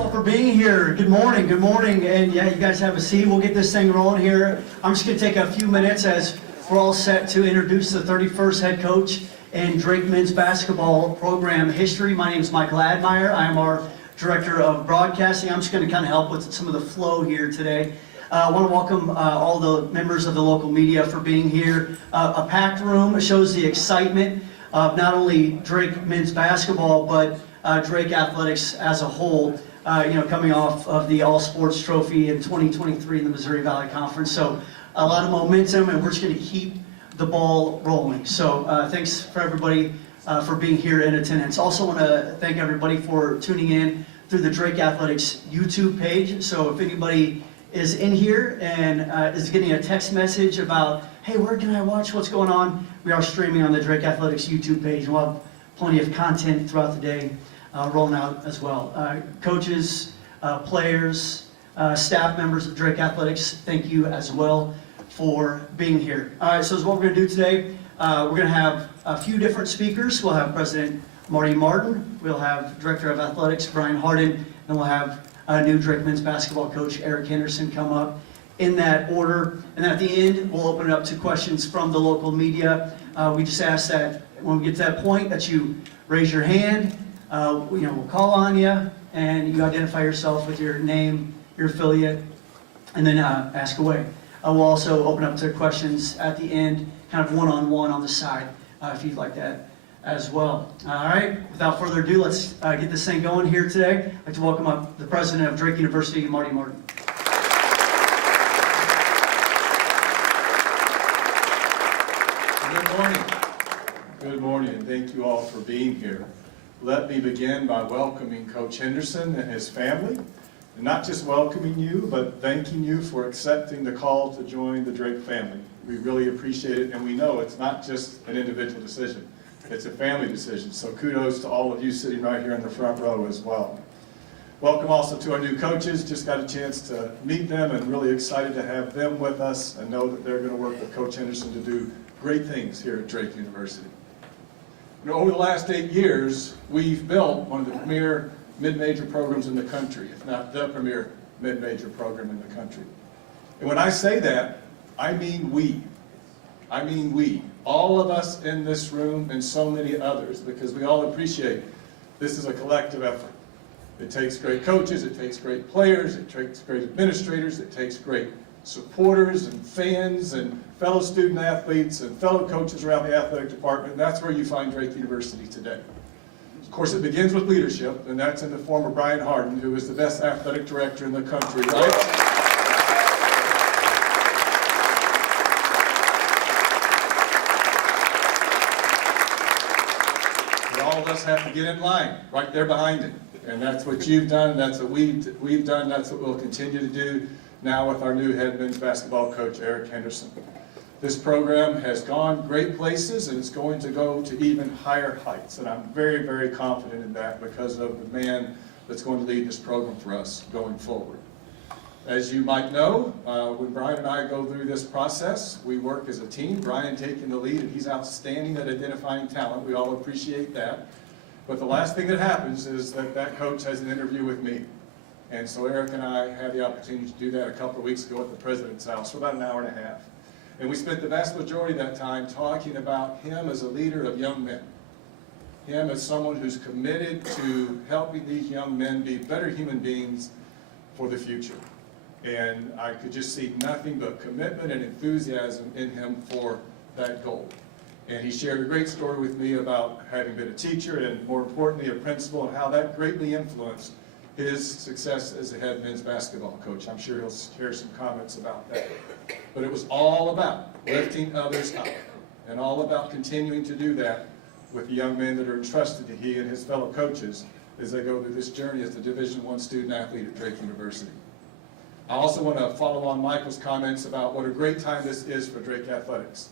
you all for being here. Good morning, and yeah, you guys have a seat. We'll get this thing rolling here. I'm just going to take a few minutes as we're all set to introduce the 31st head coach in Drake men's basketball program history. My name is Michael Admire. I am our director of broadcasting. I'm just going to kind of help with some of the flow here today. I want to welcome all the members of the local media for being here. A packed room shows the excitement of not only Drake men's basketball, but Drake athletics as a whole, coming off of the All Sports Trophy in 2023 in the Missouri Valley Conference. So a lot of momentum, and we're just going to keep the ball rolling. So thanks for everybody for being here in attendance. Also want to thank everybody for tuning in through the Drake Athletics YouTube page. So if anybody is in here and is getting a text message about, hey, where can I watch what's going on, we are streaming on the Drake Athletics YouTube page. We'll have plenty of content throughout the day rolling out as well. Coaches, players, staff members of Drake Athletics, thank you as well for being here. All right, so what we're going to do today, we're going to have a few different speakers. We'll have President Marty Martin, we'll have Director of Athletics Brian Hardin, and we'll have new Drake men's basketball coach Eric Henderson come up in that order. And at the end, we'll open it up to questions from the local media. We just ask that when we get to that point that you raise your hand, we'll call on you, and you identify yourself with your name, your affiliate, and then ask away. We'll also open up to questions at the end, kind of one-on-one on the side, if you'd like that as well. All right, without further ado, let's get this thing going here today. I'd like to welcome up the president of Drake University, Marty Martin. Good morning. Good morning, and thank you all for being here. Let me begin by welcoming Coach Henderson and his family, and not just welcoming you, but thanking you for accepting the call to join the Drake family. We really appreciate it, and we know it's not just an individual decision. It's a family decision, so kudos to all of you sitting right here in the front row as well. Welcome also to our new coaches. Just got a chance to meet them and really excited to have them with us and know that they're going to work with Coach Henderson to do great things here at Drake University. Over the last 8 years, we've built one of the premier mid-major programs in the country, if not the premier mid-major program in the country. And when I say that, I mean we. I mean we. All of us in this room and so many others, because we all appreciate this is a collective effort. It takes great coaches, it takes great players, it takes great administrators, it takes great supporters and fans and fellow student athletes and fellow coaches around the athletic department, and that's where you find Drake University today. Of course, it begins with leadership, and that's in the form of Brian Hardin, who is the best athletic director in the country, right? All of us have to get in line right there behind him, and that's what you've done, that's what we've done, that's what we'll continue to do now with our new head men's basketball coach, Eric Henderson. This program has gone great places, and it's going to go to even higher heights, and I'm very, very confident in that because of the man that's going to lead this program for us going forward. As you might know, when Brian and I go through this process, we work as a team, Brian taking the lead, and he's outstanding at identifying talent. We all appreciate that. But the last thing that happens is that coach has an interview with me. And so Eric and I had the opportunity to do that a couple of weeks ago at the president's house for about an hour and a half. And we spent the vast majority of that time talking about him as a leader of young men. Him as someone who's committed to helping these young men be better human beings for the future. And I could just see nothing but commitment and enthusiasm in him for that goal. And he shared a great story with me about having been a teacher and, more importantly, a principal, and how that greatly influenced his success as a head men's basketball coach. I'm sure he'll share some comments about that. But it was all about lifting others up, and all about continuing to do that with the young men that are entrusted to he and his fellow coaches as they go through this journey as the Division I student athlete at Drake University. I also want to follow on Michael's comments about what a great time this is for Drake Athletics.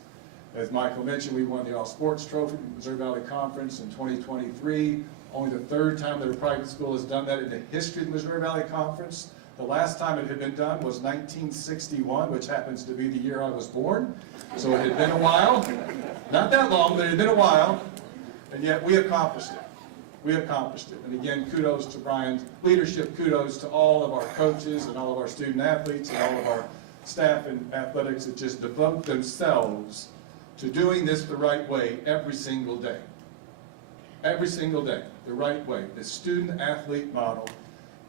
As Michael mentioned, we won the All Sports Trophy in the Missouri Valley Conference in 2023. Only the third time that a private school has done that in the history of the Missouri Valley Conference. The last time it had been done was 1961, which happens to be the year I was born. So it had been a while. Not that long, but it had been a while. And yet we accomplished it. we accomplished it. And again, kudos to Brian's leadership, kudos to all of our coaches and all of our student athletes and all of our staff in athletics that just devote themselves to doing this the right way every single day. Every single day, the right way. The student athlete model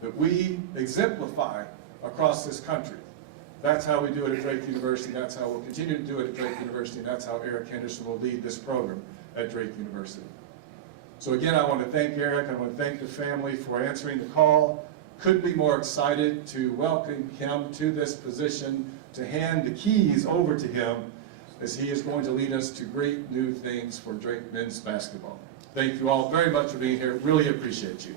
that we exemplify across this country. That's how we do it at Drake University. That's how we'll continue to do it at Drake University. And that's how Eric Henderson will lead this program at Drake University. So again, I want to thank Eric. I want to thank the family for answering the call. Couldn't be more excited to welcome him to this position, to hand the keys over to him as he is going to lead us to great new things for Drake men's basketball. Thank you all very much for being here. Really appreciate you.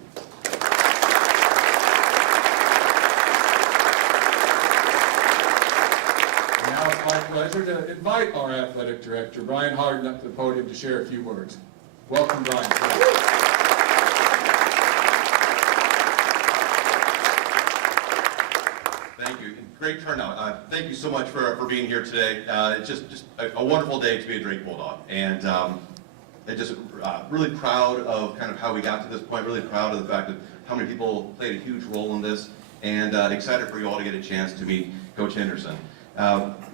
Now it's my pleasure to invite our athletic director, Brian Harden, up to the podium to share a few words. Welcome, Brian. Thank you. Great turnout. Thank you so much for being here today. It's just a wonderful day to be a Drake Bulldog. And I'm just really proud of kind of how we got to this point, really proud of the fact that how many people played a huge role in this, and excited for you all to get a chance to meet Coach Henderson.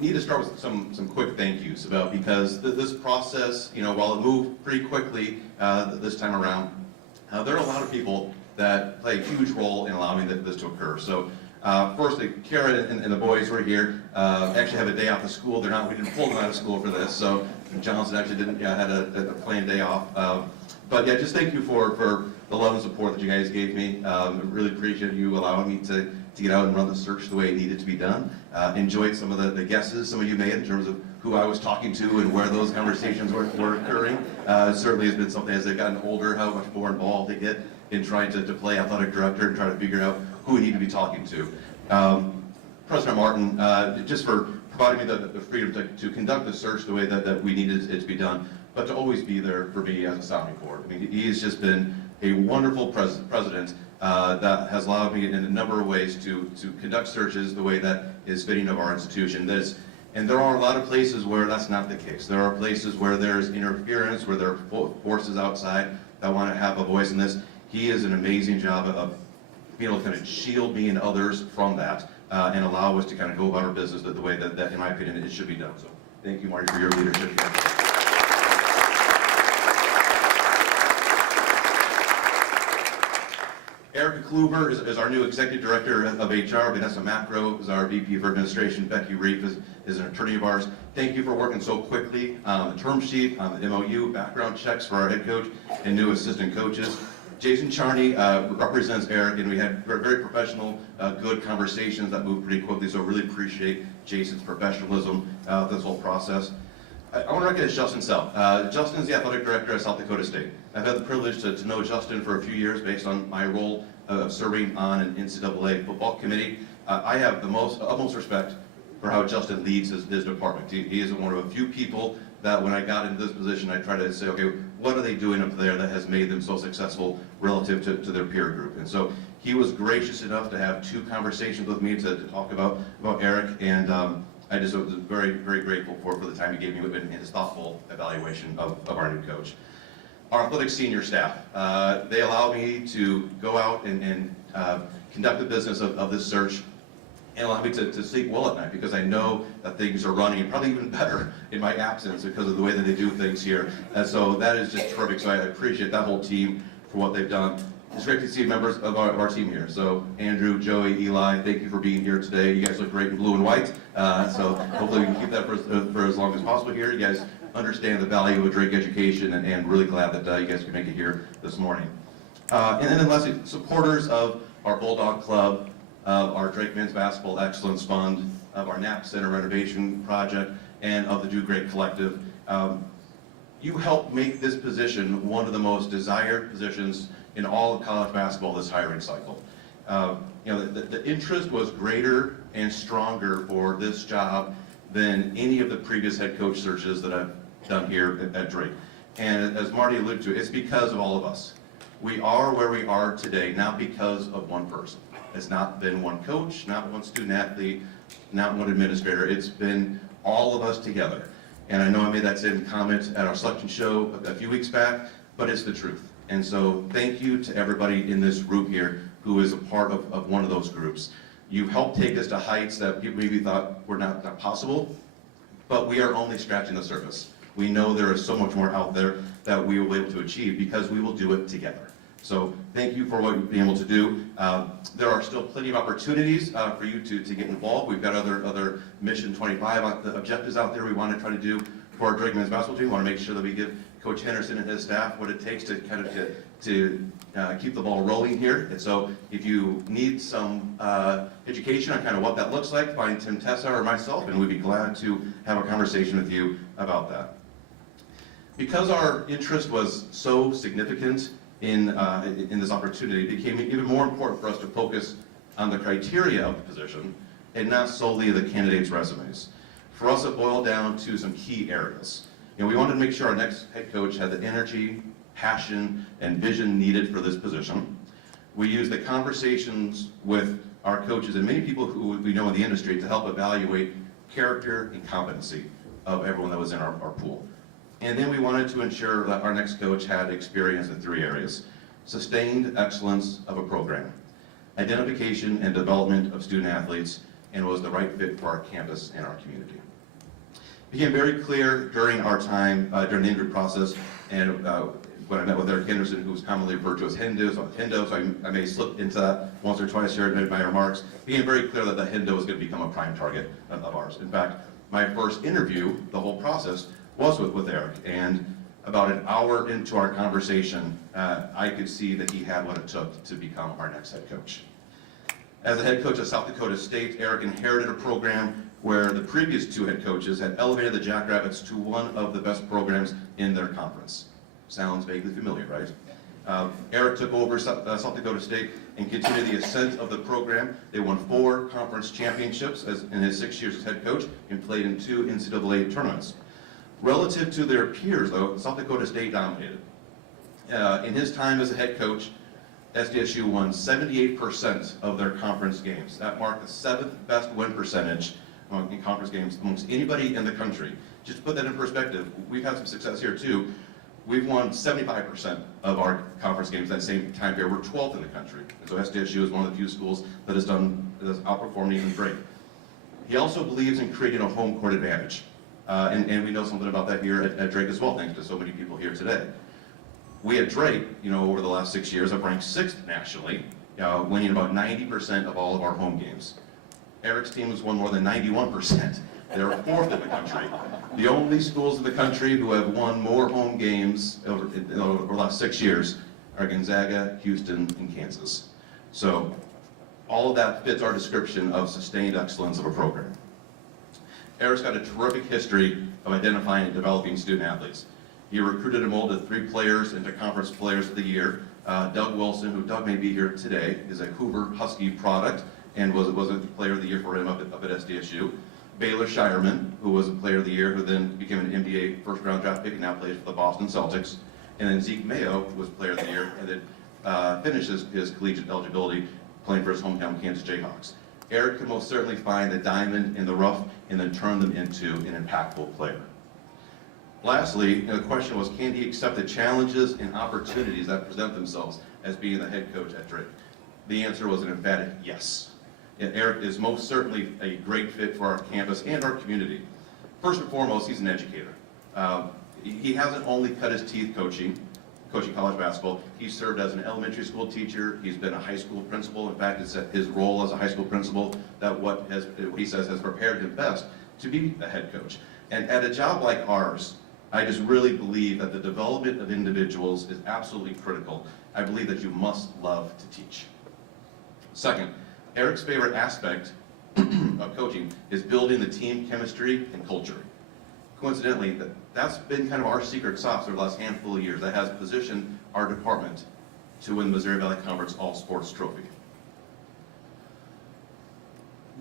Need to start with some quick thank yous because this process, while it moved pretty quickly this time around, there are a lot of people that play a huge role in allowing this to occur. So firstly, Kara and the boys who are here actually have a day off of school. We didn't pull them out of school for this, so Johnson actually didn't had a planned day off. But yeah, just thank you for the love and support that you guys gave me. Really appreciate you allowing me to get out and run the search the way it needed to be done. Enjoyed some of the guesses some of you made in terms of who I was talking to and where those conversations were occurring. Certainly has been something as they've gotten older, how much more involved they get in trying to play athletic director and try to figure out who we need to be talking to. President Martin, just for providing me the freedom to conduct the search the way that we needed it to be done, but to always be there for me as a sounding board. I mean, he has just been a wonderful president that has allowed me in a number of ways to conduct searches the way that is fitting of our institution. And there are a lot of places where that's not the case. There are places where there's interference, where there are forces outside that want to have a voice in this. He is an amazing job of being able to kind of shield me and others from that and allow us to kind of go about our business the way that, in my opinion, it should be done. So thank you, Marty, for your leadership. Erica Kluber is our new Executive Director of HR. Vanessa Macro is our VP of Administration. Becky Reif is an attorney of ours. Thank you for working so quickly on the term sheet, on the MOU, background checks for our head coach and new assistant coaches. Jason Charney represents Eric, and we had very professional, good conversations that moved pretty quickly, so really appreciate Jason's professionalism this whole process. I want to recognize Justin Sell. Justin is the athletic director at South Dakota State. I've had the privilege to know Justin for a few years based on my role of serving on an NCAA football committee. I have the utmost respect for how Justin leads his department. He is one of a few people that when I got into this position, I try to say, okay, what are they doing up there that has made them so successful relative to their peer group? And so he was gracious enough to have 2 conversations with me to talk about Eric, and I just was very, very grateful for the time he gave me in his thoughtful evaluation of our new coach. Our athletic senior staff, they allow me to go out and conduct the business of this search and allow me to sleep well at night because I know that things are running probably even better in my absence because of the way that they do things here. And so that is just terrific. So I appreciate that whole team for what they've done. It's great to see members of our team here. So Andrew, Joey, Eli, thank you for being here today. You guys look great in blue and white. So hopefully we can keep that for as long as possible here. You guys understand the value of Drake education and really glad that you guys can make it here this morning. And then lastly, supporters of our Bulldog Club, of our Drake Men's Basketball Excellence Fund, of our Knapp Center renovation project, and of the Do Great Collective. You helped make this position one of the most desired positions in all of college basketball this hiring cycle. The interest was greater and stronger for this job than any of the previous head coach searches that I've done here at Drake. And as Marty alluded to, it's because of all of us. We are where we are today, not because of one person. It's not been one coach, not one student athlete, not one administrator. It's been all of us together. And I know I made that same comment at our selection show a few weeks back, but it's the truth. And so thank you to everybody in this group here who is a part of one of those groups. You've helped take us to heights that people maybe thought were not possible, but we are only scratching the surface. We know there is so much more out there that we will be able to achieve because we will do it together. So thank you for what you've been able to do. There are still plenty of opportunities for you to get involved. We've got other Mission 25 objectives out there we want to try to do for our Drake men's basketball team. We want to make sure that we give Coach Henderson and his staff what it takes to kind of keep the ball rolling here. And so if you need some education on kind of what that looks like, find Tim Tessa or myself, and we'd be glad to have a conversation with you about that. Because our interest was so significant in this opportunity, it became even more important for us to focus on the criteria of the position and not solely the candidates' resumes. For us, it boiled down to some key areas. We wanted to make sure our next head coach had the energy, passion, and vision needed for this position. We used the conversations with our coaches and many people who we know in the industry to help evaluate character and competency of everyone that was in our pool. And then we wanted to ensure that our next coach had experience in 3 areas: sustained excellence of a program, identification and development of student athletes, and was the right fit for our campus and our community. It became very clear during our time, during the interview process, and when I met with Eric Henderson, who was commonly referred to as Hendo, so I may slip into that once or twice here in my remarks. It became very clear that the Hendo was going to become a prime target of ours. In fact, my first interview, the whole process, was with Eric, and about an hour into our conversation, I could see that he had what it took to become our next head coach. As the head coach of South Dakota State, Eric inherited a program where the previous 2 head coaches had elevated the Jackrabbits to one of the best programs in their conference. Sounds vaguely familiar, right? Eric took over South Dakota State and continued the ascent of the program. They won 4 conference championships in his 6 years as head coach and played in 2 NCAA tournaments. Relative to their peers, though, South Dakota State dominated. In his time as a head coach, SDSU won 78% of their conference games. That marked the 7th best win percentage in conference games amongst anybody in the country. Just to put that in perspective, we've had some success here too. We've won 75% of our conference games that same time period. We're 12th in the country. And so SDSU is one of the few schools that has outperformed even Drake. He also believes in creating a home court advantage. And we know something about that here at Drake as well, thanks to so many people here today. We at Drake, over the last 6 years, have ranked 6th nationally, winning about 90% of all of our home games. Eric's team has won more than 91%. They're 4th in the country. The only schools in the country who have won more home games over the last 6 years are Gonzaga, Houston, and Kansas. So all of that fits our description of sustained excellence of a program. Eric's got a terrific history of identifying and developing student athletes. He recruited and molded 3 players into Conference Players of the Year. Doug Wilson, who Doug may be here today, is a Hoover Husky product and was a Player of the Year for him up at SDSU. Baylor Shireman, who was a Player of the Year, who then became an NBA first-round draft pick and now plays for the Boston Celtics. And then Zeke Mayo, who was Player of the Year, and then finished his collegiate eligibility playing for his hometown Kansas Jayhawks. Eric can most certainly find the diamond in the rough and then turn them into an impactful player. Lastly, the question was, can he accept the challenges and opportunities that present themselves as being the head coach at Drake? The answer was an emphatic yes. And Eric is most certainly a great fit for our campus and our community. First and foremost, he's an educator. He hasn't only cut his teeth coaching college basketball. He served as an elementary school teacher. He's been a high school principal. In fact, it's his role as a high school principal that what he says has prepared him best to be a head coach. And at a job like ours, I just really believe that the development of individuals is absolutely critical. I believe that you must love to teach. Second, Eric's favorite aspect of coaching is building the team chemistry and culture. Coincidentally, that's been kind of our secret sauce over the last handful of years that has positioned our department to win the Missouri Valley Conference All-Sports Trophy.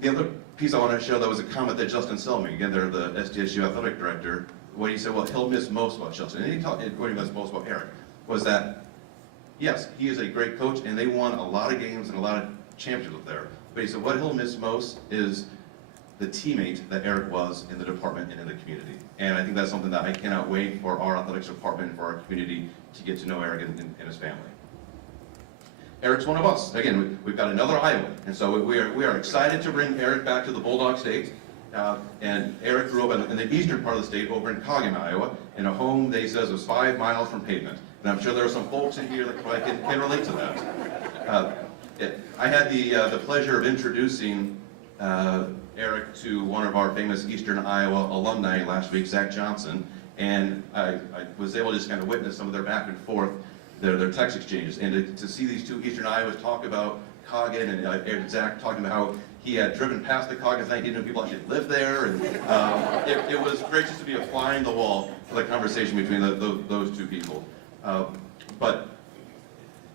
The other piece I want to show that was a comment that Justin Selmy, again, they're the SDSU athletic director, what he said, well, he'll miss most about Justin, and what he missed most about Eric, was that, yes, he is a great coach, and they won a lot of games and a lot of championships there, but he said what he'll miss most is the teammate that Eric was in the department and in the community. And I think that's something that I cannot wait for our athletics department, for our community to get to know Eric and his family. Eric's one of us. Again, we've got another Iowan, and so we are excited to bring Eric back to the Bulldog State. And Eric grew up in the eastern part of the state, over in Coggan, Iowa, in a home that he says was 5 miles from pavement. And I'm sure there are some folks in here that probably can relate to that. I had the pleasure of introducing Eric to one of our famous Eastern Iowa alumni last week, Zach Johnson, and I was able to just kind of witness some of their back and forth, their text exchanges, and to see these two Eastern Iowas talk about Coggan, and Zach talking about how he had driven past the Coggan and he didn't know people actually lived there, and it was great just to be a fly in the wall for the conversation between those two people. But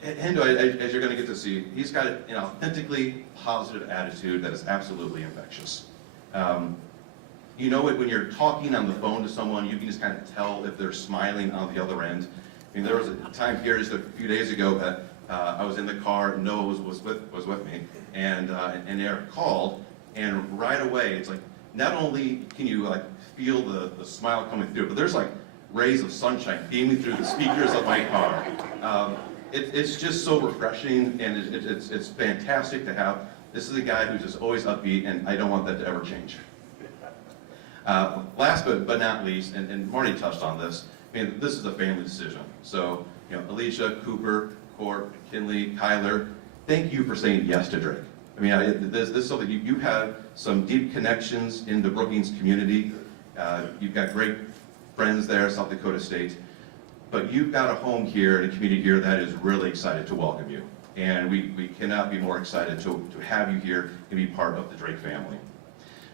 Hendo, as you're going to get to see, he's got an authentically positive attitude that is absolutely infectious. You know it when you're talking on the phone to someone, you can just kind of tell if they're smiling on the other end. I mean, there was a time here just a few days ago that I was in the car, and Noah was with me, and Eric called, and right away, it's like, not only can you like feel the smile coming through, but there's like rays of sunshine beaming through the speakers of my car. It's just so refreshing, and it's fantastic to have. This is a guy who's just always upbeat, and I don't want that to ever change. Last but not least, and Marty touched on this, I mean, this is a family decision. So, you know, Alicia, Cooper, Court, McKinley, Kyler, thank you for saying yes to Drake. I mean, this is something, you have some deep connections in the Brookings community. You've got great friends there, South Dakota State. But you've got a home here and a community here that is really excited to welcome you. And we cannot be more excited to have you here and be part of the Drake family.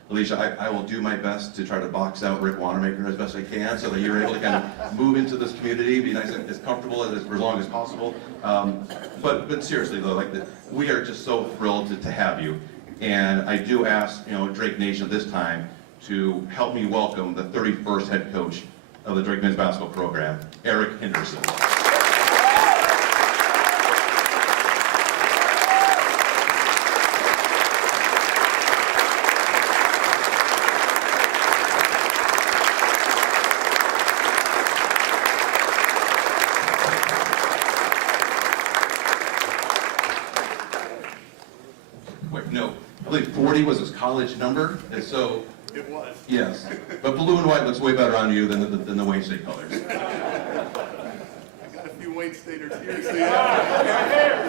Alicia, I will do my best to try to box out Rick Wanamaker as best I can so that you're able to kind of move into this community, be nice and as comfortable for as long as possible. But seriously though, like we are just so thrilled to have you. And I do ask, you know, Drake Nation this time to help me welcome the 31st head coach of the Drake men's basketball program, Eric Henderson. Wait, no, I believe 40 was his college number, and so it was. yes, but blue and white looks way better on you than the Wayne State colors. I got a few Wayne Staters here, so yeah.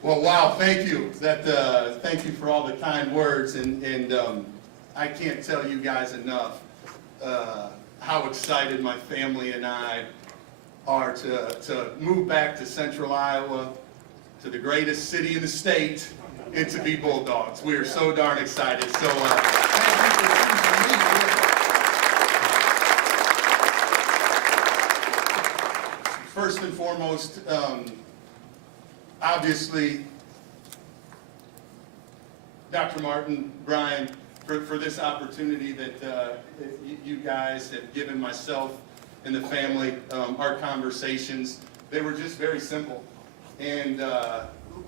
Well, wow, thank you. Thank you for all the kind words, and I can't tell you guys enough how excited my family and I are to move back to Central Iowa, to the greatest city in the state, and to be Bulldogs. We are so darn excited. So thank you for choosing me. First and foremost, obviously, Dr. Martin, Brian, for this opportunity that you guys have given myself and the family, our conversations, they were just very simple. And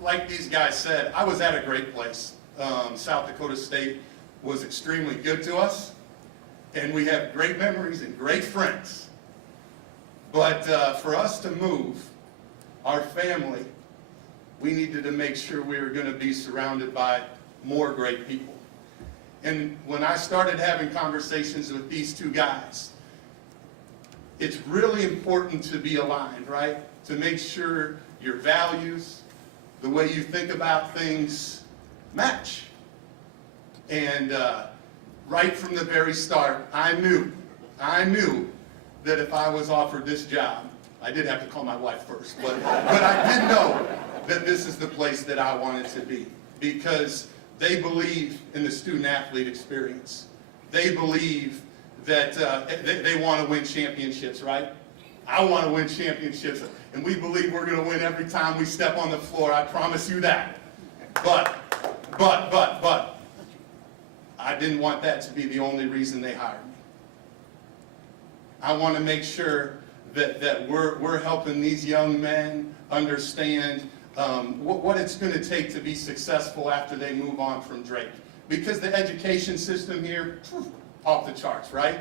like these guys said, I was at a great place. South Dakota State was extremely good to us, and we have great memories and great friends. But for us to move, our family, we needed to make sure we were going to be surrounded by more great people. And when I started having conversations with these two guys, it's really important to be aligned, right? To make sure your values, the way you think about things, match. And right from the very start, I knew that if I was offered this job, I did have to call my wife first, but I did know that this is the place that I wanted to be, because they believe in the student-athlete experience. They believe that they want to win championships, right? I want to win championships, and we believe we're going to win every time we step on the floor. I promise you that. But But, I didn't want that to be the only reason they hired me. I want to make sure that we're helping these young men understand what it's going to take to be successful after they move on from Drake. Because the education system here, off the charts, right?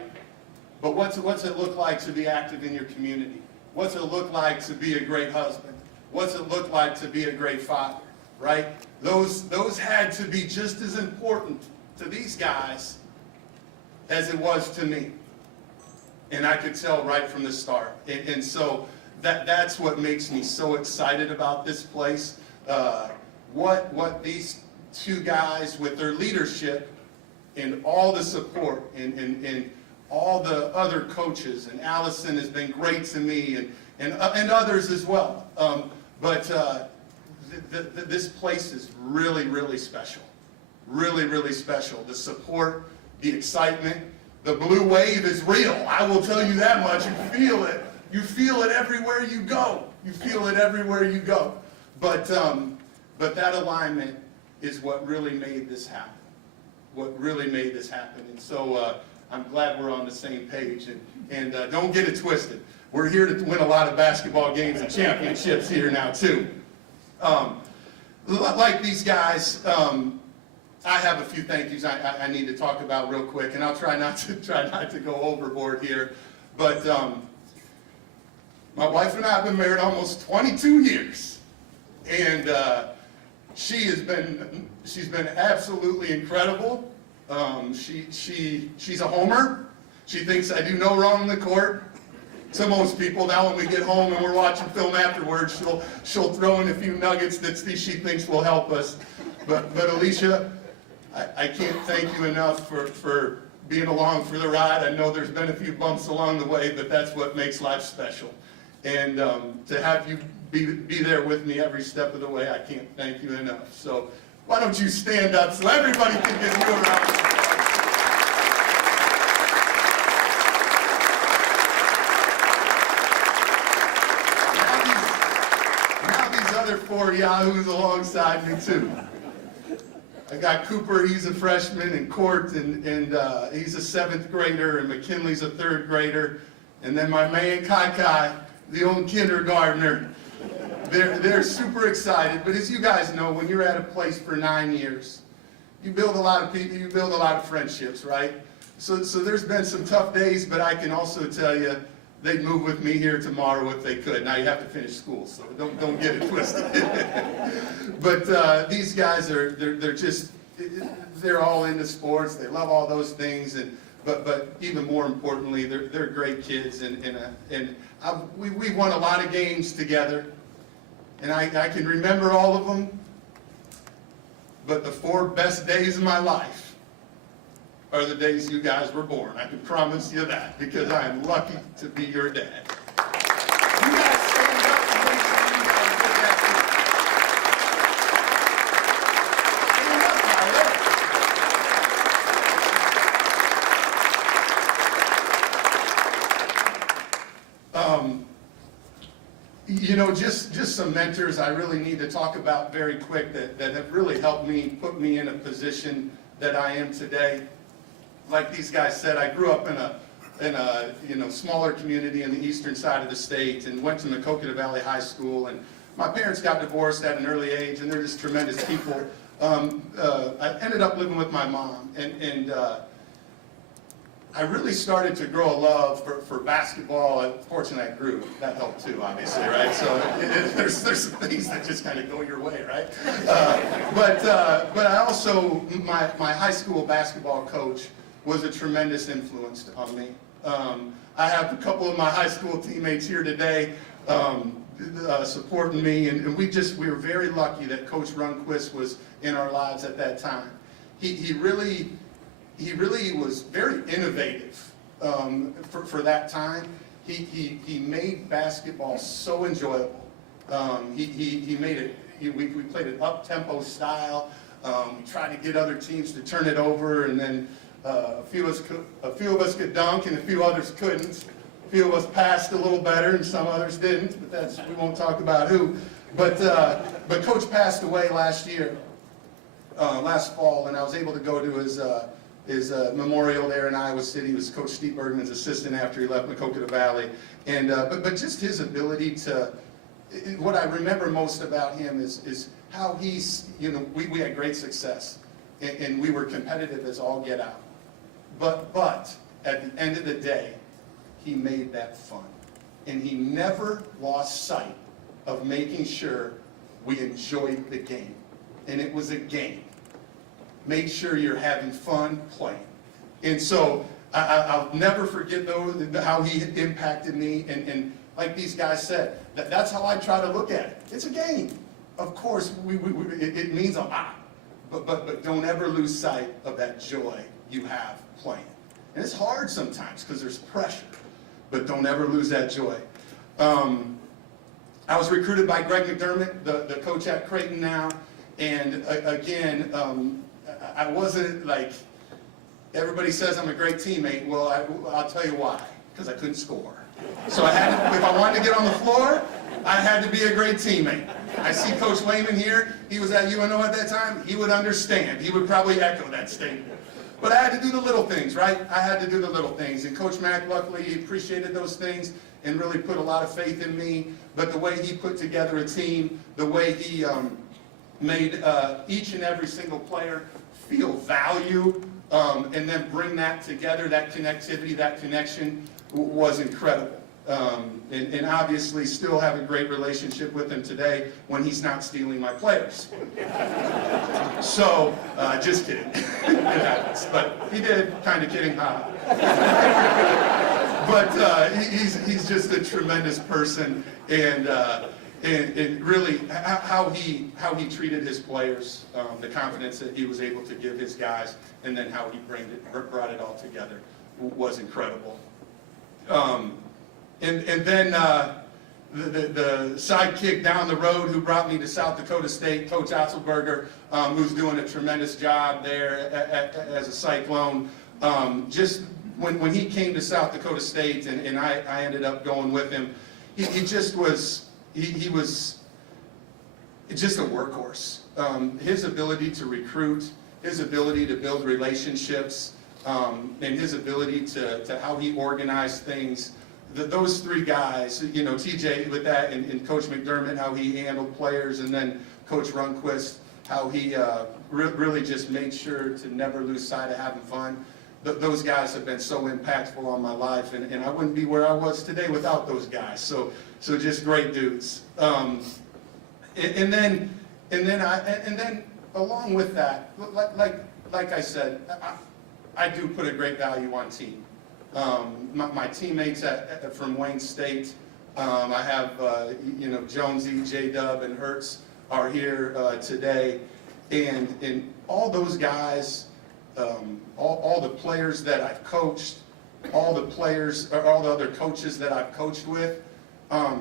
But what's it look like to be active in your community? What's it look like to be a great husband? What's it look like to be a great father, right? Those had to be just as important to these guys as it was to me. And I could tell right from the start. And so that's what makes me so excited about this place. What these two guys with their leadership and all the support and all the other coaches, and Allison has been great to me, and others as well. This place is really, really special. Really, really special. The support, the excitement, the blue wave is real. I will tell you that much. You feel it. You feel it everywhere you go. You feel it everywhere you go. But that alignment is what really made this happen. What really made this happen. And so I'm glad we're on the same page. And don't get it twisted. We're here to win a lot of basketball games and championships here now too. Like these guys, I have a few thank yous I need to talk about real quick, and I'll try not to go overboard here. But my wife and I have been married almost 22 years, and she's been absolutely incredible. She's a homer. She thinks I do no wrong in the court. To most people, now when we get home and we're watching film afterwards, she'll throw in a few nuggets that she thinks will help us. But Alicia, I can't thank you enough for being along for the ride. I know there's been a few bumps along the way, but that's what makes life special. And to have you be there with me every step of the way, I can't thank you enough. So why don't you stand up so everybody can give you a round of applause. Now these other four yahoos alongside me too. I got Cooper, he's a freshman, and Court, and he's a 7th grader, and McKinley's a 3rd grader, and then my man Kai, the old kindergartner. They're super excited, but as you guys know, when you're at a place for 9 years, you build a lot of people, you build a lot of friendships, right? So there's been some tough days, but I can also tell you, they'd move with me here tomorrow if they could. Now you have to finish school, so don't get it twisted. But these guys they're all into sports. They love all those things, but even more importantly, they're great kids, we won a lot of games together, and I can remember all of them. But the 4 best days of my life are the days you guys were born. I can promise you that, because I am lucky to be your dad. You guys stand up and make sure you guys get that too. You know, just some mentors I really need to talk about very quick that have really helped me, put me in a position that I am today. Like these guys said, I grew up in a smaller community in the eastern side of the state, and went to Maquoketa Valley High School. And my parents got divorced at an early age, and they're just tremendous people. I ended up living with my mom, and I really started to grow a love for baskall. Fortunately, I grew. That helped too, obviously, right? So there's some things that just kind of go your way, right? But I also, my high school basketball coach was a tremendous influence on me. I have a couple of my high school teammates here today supporting me, and we were very lucky that Coach Rundquist was in our lives at that time. He really was very innovative for that time. He made basketball so enjoyable. He made it. We played an up-tempo style. We tried to get other teams to turn it over, and then a few of us could dunk, and a few others couldn't. A few of us passed a little better, and some others didn't. But we won't talk about who. But Coach passed away last year. last fall, and I was able to go to his memorial there in Iowa City. He was Coach Steve Bergman's assistant after he left Maquoketa Valley. And, but just his ability to, what I remember most about him is how he's, you know, we had great success, and we were competitive as all get out. But at the end of the day, he made that fun. And he never lost sight of making sure we enjoyed the game. And it was a game. Make sure you're having fun playing. And so I'll never forget how he impacted me. And like these guys said, that's how I try to look at it. It's a game. Of course, it means a lot. But don't ever lose sight of that joy you have playing. And it's hard sometimes because there's pressure. But don't ever lose that joy. I was recruited by Greg McDermott, the coach at Creighton now. And again, I wasn't like, everybody says I'm a great teammate. Well, I'll tell you why, because I couldn't score. So I had to, if I wanted to get on the floor, I had to be a great teammate. I see Coach Lehman here. He was at UNO at that time. He would understand. He would probably echo that statement. But I had to do the little things, right? I had to do the little things. And Coach Mack, luckily, he appreciated those things and really put a lot of faith in me. But the way he put together a team, the way he made each and every single player feel value, and then bring that together, that connectivity, that connection, was incredible. And obviously still have a great relationship with him today when he's not stealing my players. So, just kidding. It happens. But he did, kind of kidding, huh? But he's just a tremendous person, and really how he treated his players, the confidence that he was able to give his guys, and then how he brought it all together was incredible. And then the sidekick down the road who brought me to South Dakota State, Coach Otzelberger, who's doing a tremendous job there as a Cyclone. Just when he came to South Dakota State, and I ended up going with him, he just was, he was just a workhorse. His ability to recruit, his ability to build relationships, and his ability to how he organized things. Those three guys, you know, TJ with that, and Coach McDermott, how he handled players, and then Coach Runquist, how he really just made sure to never lose sight of having fun. Those guys have been so impactful on my life, and I wouldn't be where I was today without those guys. So just great dudes. And then along with that, like I said, I do put a great value on team. My teammates from Wayne State, I have, you know, Jonesy, J-Dub, and Hertz are here today, and all those guys, all the players that I've coached, all the players, or all the other coaches that I've coached with, I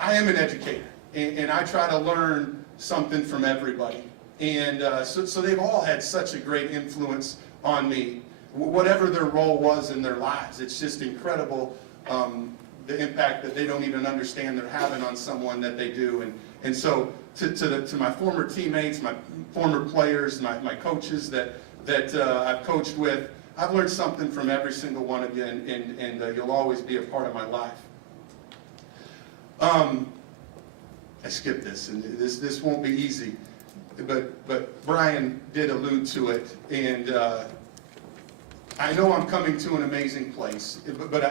am an educator, and I try to learn something from everybody, and so they've all had such a great influence on me. Whatever their role was in their lives, it's just incredible, the impact that they don't even understand they're having on someone that they do. And so to my former teammates, my former players, my coaches that I've coached with, I've learned something from every single one of you, and you'll always be a part of my life. I skipped this, and this won't be easy, but Brian did allude to it, and I know I'm coming to an amazing place, but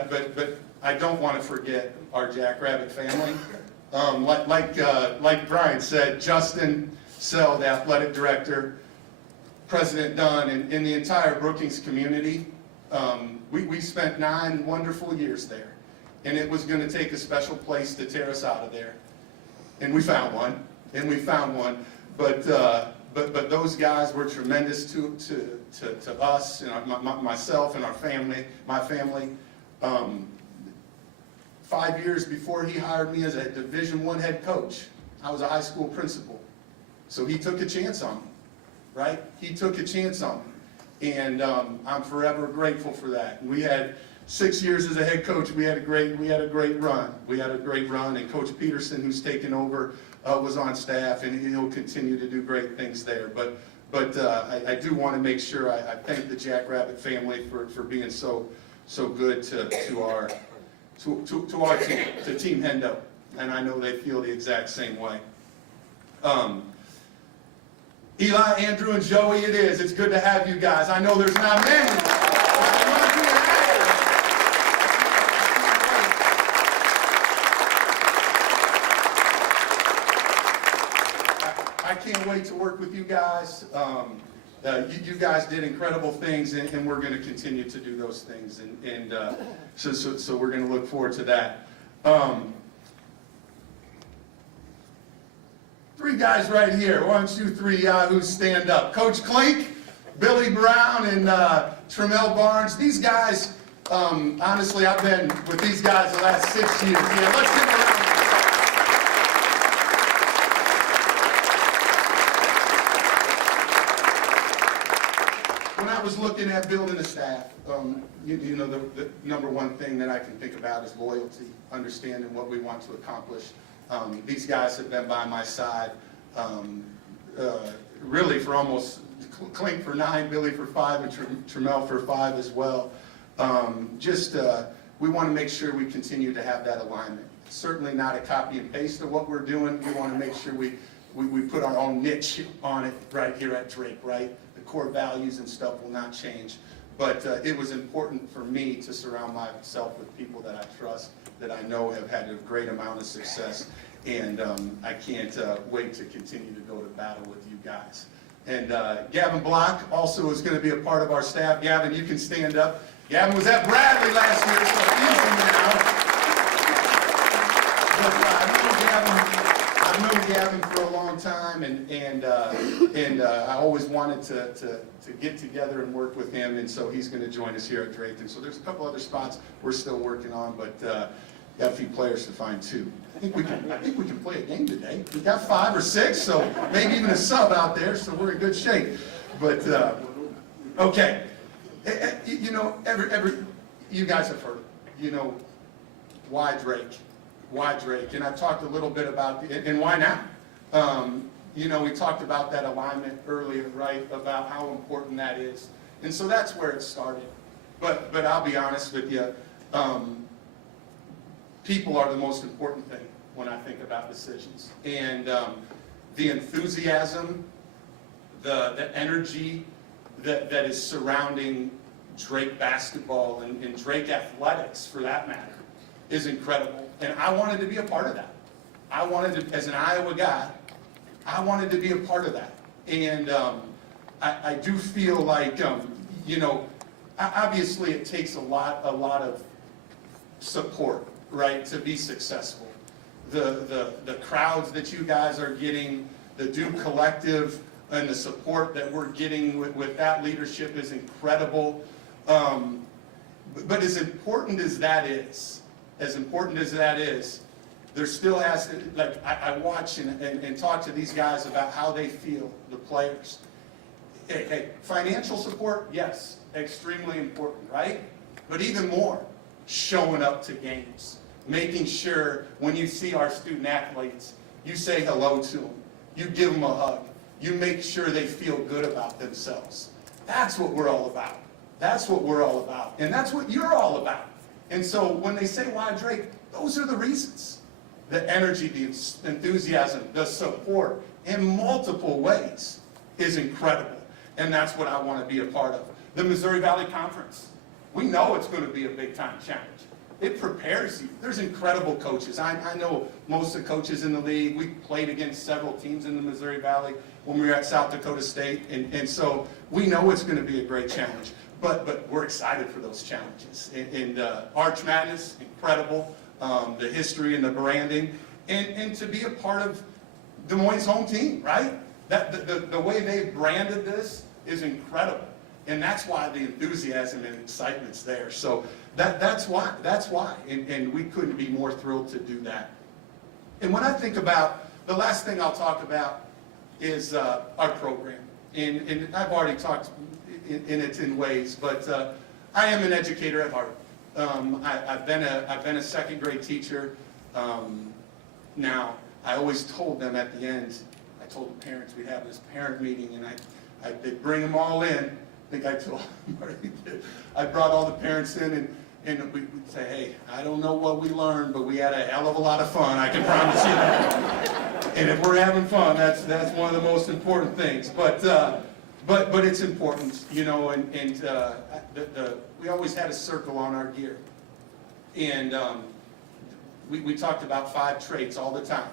I don't want to forget our Jackrabbit family. Like Brian said, Justin Sell, the athletic director, President Dunn, and the entire Brookings community, we spent 9 wonderful years there, and it was going to take a special place to tear us out of there, and we found one, but those guys were tremendous to us, and myself and our family, my family. 5 years before he hired me as a Division I head coach, I was a high school principal. So he took a chance on me, right? He took a chance on me, and I'm forever grateful for that. And we had 6 years as a head coach. We had a great run. And Coach Peterson, who's taken over was on staff, and he'll continue to do great things there. But I do want to make sure I thank the Jackrabbit family for being so good to our team, to Team Hendo, and I know they feel the exact same way. Eli, Andrew, and Joey, it is. It's good to have you guys. I know there's not many. I can't wait to work with you guys. You guys did incredible things, and we're going to continue to do those things. So we're going to look forward to that. Three guys right here. 1, 2, 3 Yahoos stand up. Coach Klink, Billy Brown, and Tremel Barnes. These guys, honestly, I've been with these guys the last 6 years. Yeah, let's give them a round. When I was looking at building a staff, you know, the number one thing that I can think about is loyalty, understanding what we want to accomplish. These guys have been by my side really for almost, Klink for 9, Billy for 5, and Tremel for 5 as well. We want to make sure we continue to have that alignment. Certainly not a copy and paste of what we're doing. We want to make sure we put our own niche on it right here at Drake, right? The core values and stuff will not change. But it was important for me to surround myself with people that I trust, that I know have had a great amount of success, and I can't wait to continue to go to battle with you guys. And Gavin Block also is going to be a part of our staff. Gavin, you can stand up. Gavin was at Bradley last year, so he's in now. But I've known Gavin for a long time, and I always wanted to get together and work with him, and so he's going to join us here at Drake. And so there's a couple other spots we're still working on, but got a few players to find too. I think we can play a game today. We got 5 or 6, so maybe even a sub out there, so we're in good shape. But okay, you know, you guys have heard, you know, why Drake? Why Drake? And I've talked a little bit about and why now? You know, we talked about that alignment earlier, right? About how important that is, and so that's where it started. But I'll be honest with you. People are the most important thing when I think about decisions. And the enthusiasm, the energy that is surrounding Drake basketball and Drake athletics, for that matter, is incredible. And I wanted to be a part of that. I wanted to, as an Iowa guy, I wanted to be a part of that. And I do feel like, you know, obviously it takes a lot of support, right, to be successful. The crowds that you guys are getting, the Duke Collective, and the support that we're getting with that leadership is incredible. But as important as that is, there still has to, like, I watch and talk to these guys about how they feel, the players. Hey, financial support, yes, extremely important, right? But even more, showing up to games. Making sure when you see our student athletes, you say hello to them. You give them a hug. You make sure they feel good about themselves. That's what we're all about. That's what we're all about. And that's what you're all about. And so when they say why Drake, those are the reasons. The energy, the enthusiasm, the support in multiple ways is incredible. And that's what I want to be a part of. The Missouri Valley Conference. We know it's going to be a big-time challenge. It prepares you. There's incredible coaches. I know most of the coaches in the league. We played against several teams in the Missouri Valley when we were at South Dakota State. And so we know it's going to be a great challenge. But we're excited for those challenges. And Arch Madness, incredible. The history and the branding. And to be a part of Des Moines' home team, right? The way they branded this is incredible. And that's why the enthusiasm and excitement's there. So that's why. And we couldn't be more thrilled to do that. And when I think about, the last thing I'll talk about is our program. And I've already talked in it in ways, but I am an educator at heart. I've been a second grade teacher now I always told them at the end, I told the parents, we'd have this parent meeting, and they'd bring them all in. I think I told Marty, I brought all the parents in, and we'd say, hey, I don't know what we learned, but we had a hell of a lot of fun, I can promise you that. And if we're having fun, that's one of the most important things. But it's important, you know, and we always had a circle on our gear. And we talked about 5 traits all the time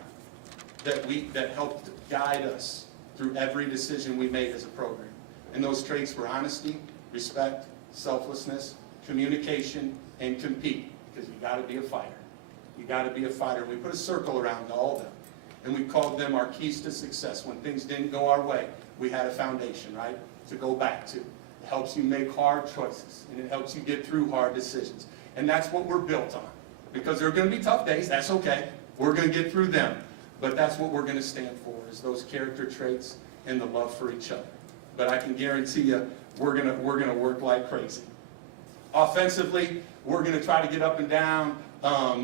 that helped guide us through every decision we made as a program. And those traits were honesty, respect, selflessness, communication, and compete, because you got to be a fighter. You got to be a fighter. We put a circle around all of them, and we called them our keys to success. When things didn't go our way, we had a foundation, right, to go back to. It helps you make hard choices, and it helps you get through hard decisions. And that's what we're built on, because there are going to be tough days. That's okay. We're going to get through them. But that's what we're going to stand for, is those character traits and the love for each other. But I can guarantee you, we're going to work like crazy. Offensively, we're going to try to get up and down.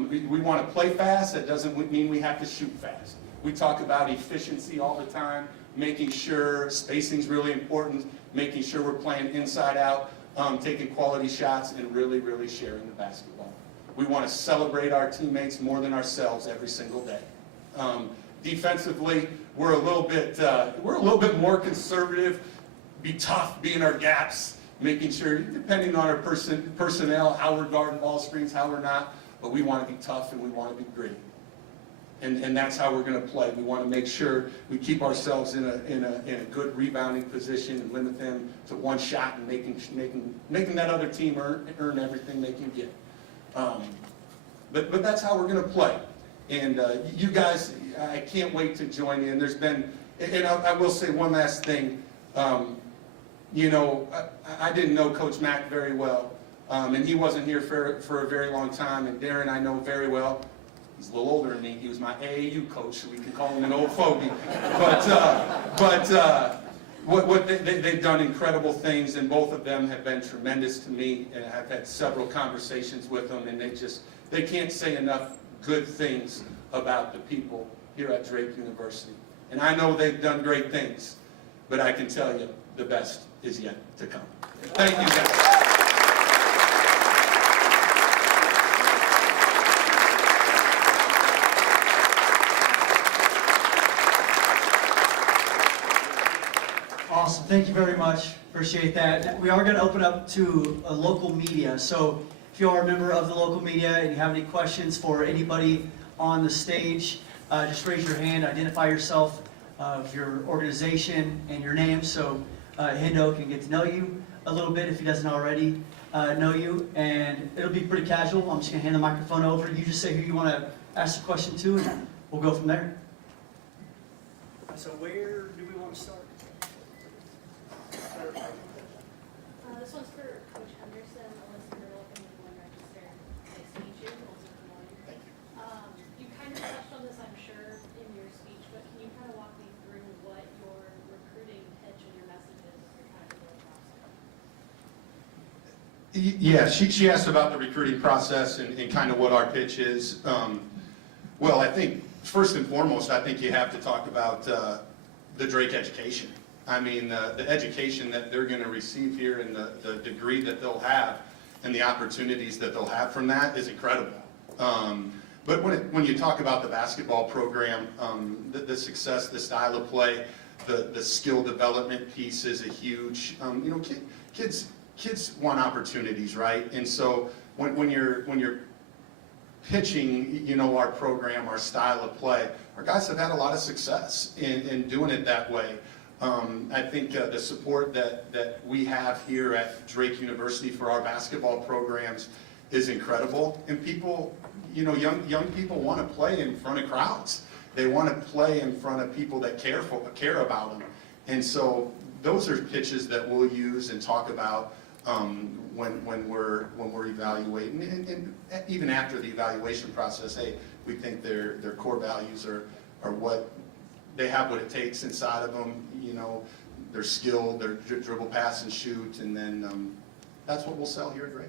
We want to play fast. That doesn't mean we have to shoot fast. We talk about efficiency all the time, making sure spacing's really important, making sure we're playing inside out, taking quality shots, and really, really sharing the basketball. We want to celebrate our teammates more than ourselves every single day. Defensively, we're a little bit more conservative. Be tough, be in our gaps, making sure, depending on our personnel, how we're guarding ball screens, how we're not, but we want to be tough and we want to be gritty. And that's how we're going to play. We want to make sure we keep ourselves in a good rebounding position and limit them to one shot and making that other team earn everything they can get. But that's how we're going to play. And you guys, I can't wait to join in. There's been, and I will say one last thing. You know, I didn't know Coach Mack very well, and he wasn't here for a very long time. And Darren, I know very well. He's a little older than me. He was my AAU coach, so we can call him an old fogey. But they've done incredible things, and both of them have been tremendous to me. And I've had several conversations with them, and they can't say enough good things about the people here at Drake University. And I know they've done great things, but I can tell you the best is yet to come. Thank you, guys. Awesome, thank you very much, appreciate that. We are going to open up to local media, so if you are a member of the local media and you have any questions for anybody on the stage, just raise your hand, identify yourself, your organization, and your name, so Hendo can get to know you a little bit if he doesn't already know you, and it'll be pretty casual. I'm just going to hand the microphone over. You just say who you want to ask the question to, and we'll go from there. So where do we want to start? This one's for Coach Henderson, Alyssa Girl, and everyone registered. Nice to meet you. Also, good morning. Thank you. You kind of touched on this, I'm sure, in your speech, but can you kind of walk me through what your recruiting pitch and your message is as you're kind of going process? Yeah, she asked about the recruiting process and kind of what our pitch is. Well, I think first and foremost, I think you have to talk about the Drake education. I mean, the education that they're going to receive here and the degree that they'll have and the opportunities that they'll have from that is incredible. But when you talk about the basketball program, the success, the style of play, the skill development piece is a huge, you know, kids want opportunities, right? And so when you're pitching, you know, our program, our style of play, our guys have had a lot of success in doing it that way. I think the support that we have here at Drake University for our basketball programs is incredible. And people, you know, young people want to play in front of crowds. They want to play in front of people that care about them. And so those are pitches that we'll use and talk about when we're evaluating, and even after the evaluation process. Hey, we think their core values are what they have, what it takes inside of them. You know, their skill, their dribble, pass, and shoot, and then that's what we'll sell here at Drake.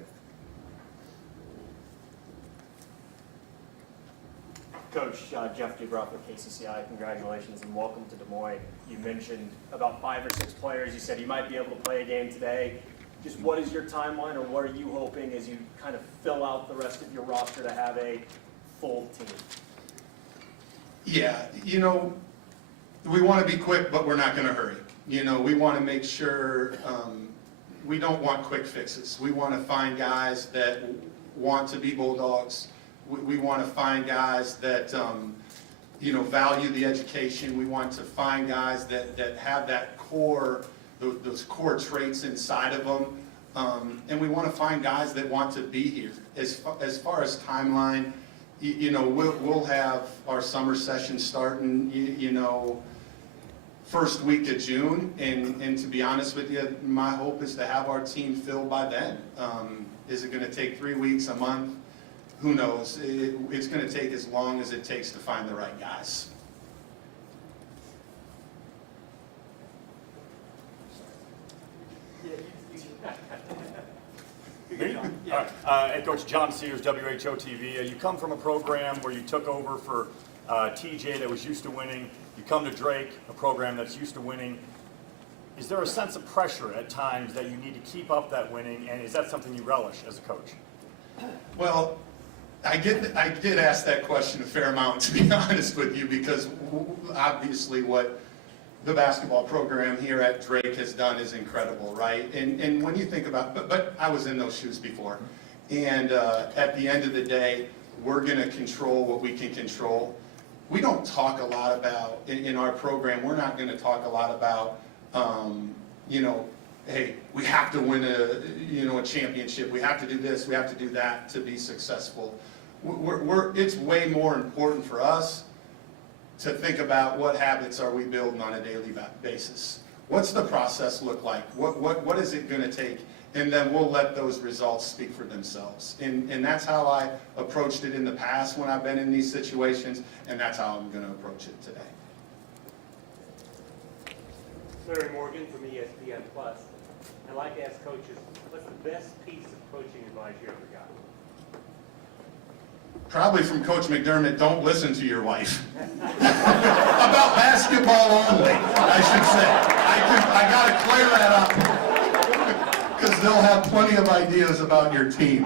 Coach Jeff Dubroff with KCCI. Congratulations and welcome to Des Moines. You mentioned about 5 or 6 players. You said you might be able to play a game today. Just what is your timeline, or what are you hoping as you kind of fill out the rest of your roster to have a full team? Yeah, you know, we want to be quick, but we're not going to hurry. You know, we want to make sure we don't want quick fixes. We want to find guys that want to be Bulldogs. We want to find guys that, you know, value the education. We want to find guys that have that core, those core traits inside of them. And we want to find guys that want to be here. As far as timeline, you know, we'll have our summer session starting, you know, first week of June, and to be honest with you, my hope is to have our team filled by then. Is it going to take 3 weeks, a month? Who knows? It's going to take as long as it takes to find the right guys. Head coach John Sears, WHO-TV. You come from a program where you took over for TJ that was used to winning. You come to Drake, a program that's used to winning. Is there a sense of pressure at times that you need to keep up that winning, and is that something you relish as a coach? Well, I did ask that question a fair amount, to be honest with you, because obviously what the basketball program here at Drake has done is incredible, right? And when you think about, but I was in those shoes before, and at the end of the day, we're going to control what we can control. We don't talk a lot about, in our program, we're not going to talk a lot about, you know, hey, we have to win a championship. We have to do this. We have to do that to be successful. It's way more important for us to think about what habits are we building on a daily basis. What's the process look like? What is it going to take? And then we'll let those results speak for themselves. And that's how I approached it in the past when I've been in these situations, and that's how I'm going to approach it today. Larry Morgan from ESPN Plus. I'd like to ask coaches, what's the best piece of coaching advice you ever got? Probably from Coach McDermott, don't listen to your wife. About basketball only, I should say. I got to clear that up, because they'll have plenty of ideas about your team.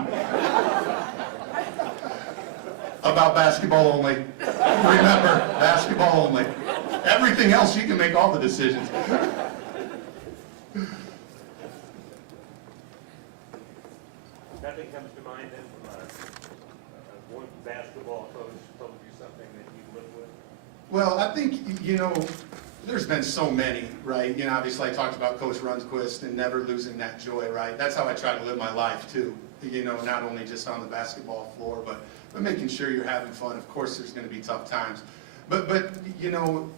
About basketball only. Remember, basketball only. Everything else, you can make all the decisions. Nothing comes to mind then from one basketball coach told you something that you live with? Well, I think, you know, there's been so many, right? You know, obviously I talked about Coach Runquist and never losing that joy, right? That's how I try to live my life too. You know, not only just on the basketball floor, but making sure you're having fun. Of course, there's going to be tough times. But you know,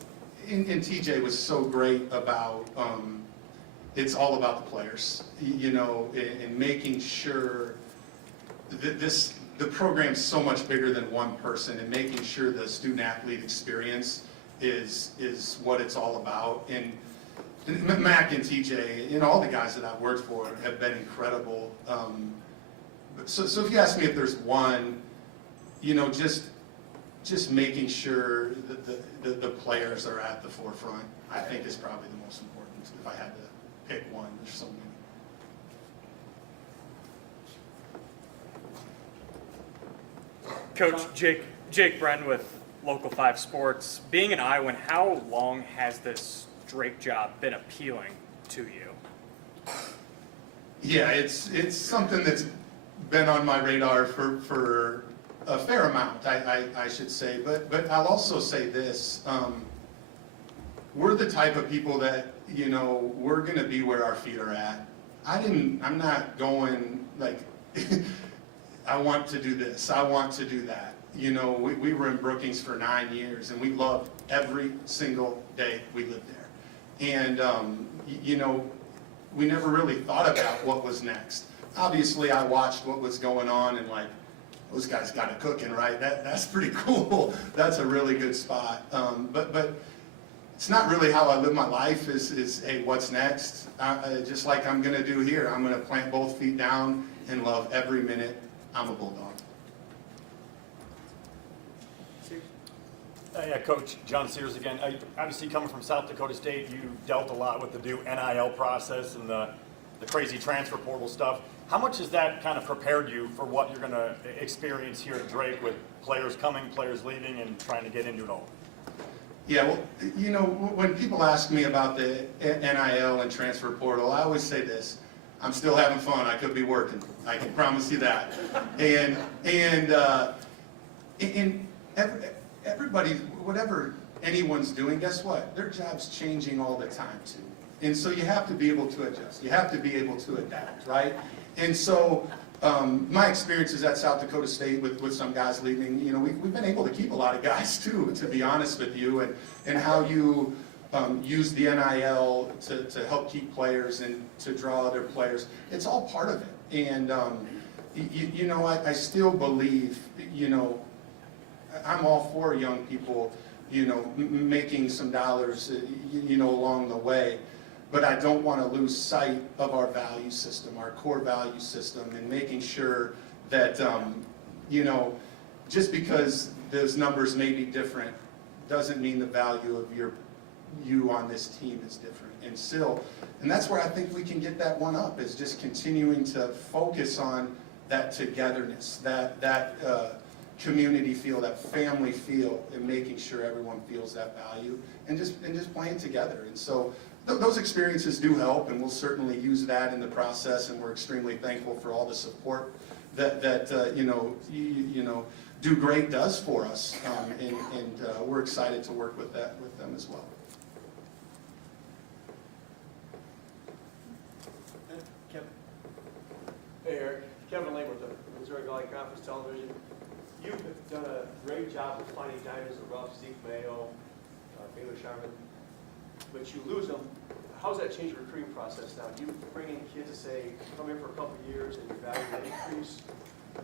and TJ was so great about, it's all about the players, you know, and making sure that the program's so much bigger than one person, and making sure the student-athlete experience is what it's all about. And Mac and TJ, and all the guys that I've worked for have been incredible. So if you ask me if there's one, you know, just making sure that the players are at the forefront, I think is probably the most important. If I had to pick one, there's so many. Coach Jake Brennan with Local 5 Sports. Being an Iowan, how long has this Drake job been appealing to you? Yeah, it's something that's been on my radar for a fair amount, I should say. But I'll also say this. We're the type of people that, you know, we're going to be where our feet are at. I'm not going like, I want to do this, I want to do that. You know, we were in Brookings for 9 years, and we loved every single day we lived there. And, you know, we never really thought about what was next. Obviously, I watched what was going on, and like, those guys got it cooking, right? That's pretty cool. That's a really good spot. But it's not really how I live my life is hey, what's next? Just like I'm going to do here. I'm going to plant both feet down and love every minute I'm a Bulldog. Yeah, Coach John Sears again. Obviously, coming from South Dakota State, you dealt a lot with the new NIL process and the crazy transfer portal stuff. How much has that kind of prepared you for what you're going to experience here at Drake with players coming, players leaving, and trying to get into it all? Yeah, well, you know, when people ask me about the NIL and transfer portal, I always say this: I'm still having fun. I could be working. I can promise you that. And everybody, whatever anyone's doing, guess what? Their job's changing all the time too. And so you have to be able to adjust. You have to be able to adapt, right? And so my experiences at South Dakota State with some guys leaving, you know, we've been able to keep a lot of guys too, to be honest with you, and how you use the NIL to help keep players and to draw other players. It's all part of it. And, you know, I still believe, you know, I'm all for young people, you know, making some dollars, you know, along the way. But I don't want to lose sight of our value system, our core value system, and making sure that, you know, just because those numbers may be different doesn't mean the value of you on this team is different. And that's where I think we can get that one up, is just continuing to focus on that togetherness, that community feel, that family feel, and making sure everyone feels that value, and just playing together. And so those experiences do help, and we'll certainly use that in the process, and we're extremely thankful for all the support that you know, Do Great does for us, and we're excited to work with them as well. Kevin. Hey Eric, Kevin Lane with the Missouri Valley Conference Television. You've done a great job of finding diamonds in the rough, Zeke Mayo, Baylor Sharman, but you lose them. How's that change the recruiting process now? Do you bring in kids to say, come here for a couple of years and your value will increase?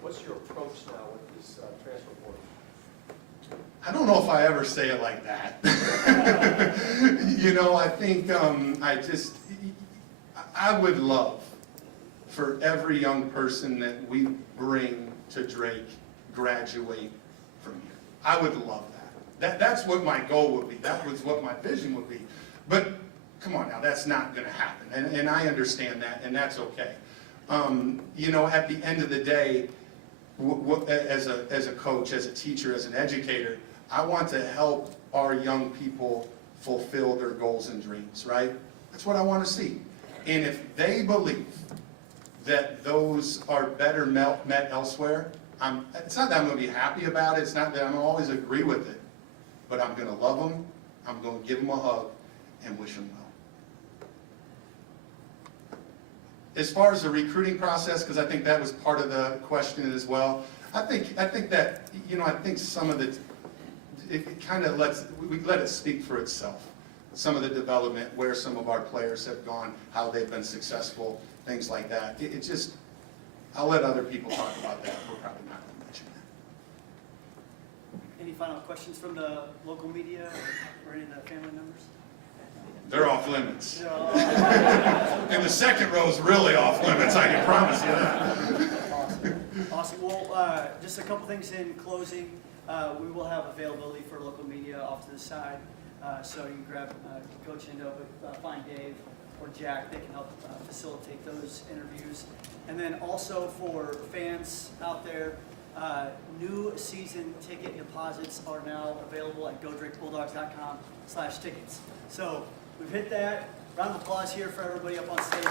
What's your approach now with this transfer portal? I don't know if I ever say it like that. You know, I think I would love for every young person that we bring to Drake graduate from here. I would love that. That's what my goal would be. That was what my vision would be. But come on now, that's not going to happen. And I understand that, and that's okay. You know, at the end of the day, as a coach, as a teacher, as an educator, I want to help our young people fulfill their goals and dreams, right? That's what I want to see. And if they believe that those are better met elsewhere, it's not that I'm going to be happy about it. It's not that I'm going to always agree with it. But I'm going to love them. I'm going to give them a hug and wish them well. As far as the recruiting process, because I think that was part of the question as well, I think that, you know, I think some of it kind of we let it speak for itself. Some of the development, where some of our players have gone, how they've been successful, things like that. It just, I'll let other people talk about that. We're probably not going to mention that. Any final questions from the local media or any of the family members? They're off limits. And the second row is really off limits, I can promise you that. Awesome. Well, just a couple things in closing. We will have availability for local media off to the side. So you can grab Coach Indo, but find Dave or Jack. They can help facilitate those interviews. And then also for fans out there, new season ticket deposits are now available at GoDrakeBulldogs.com/tickets. So we've hit that. Round of applause here for everybody up on stage.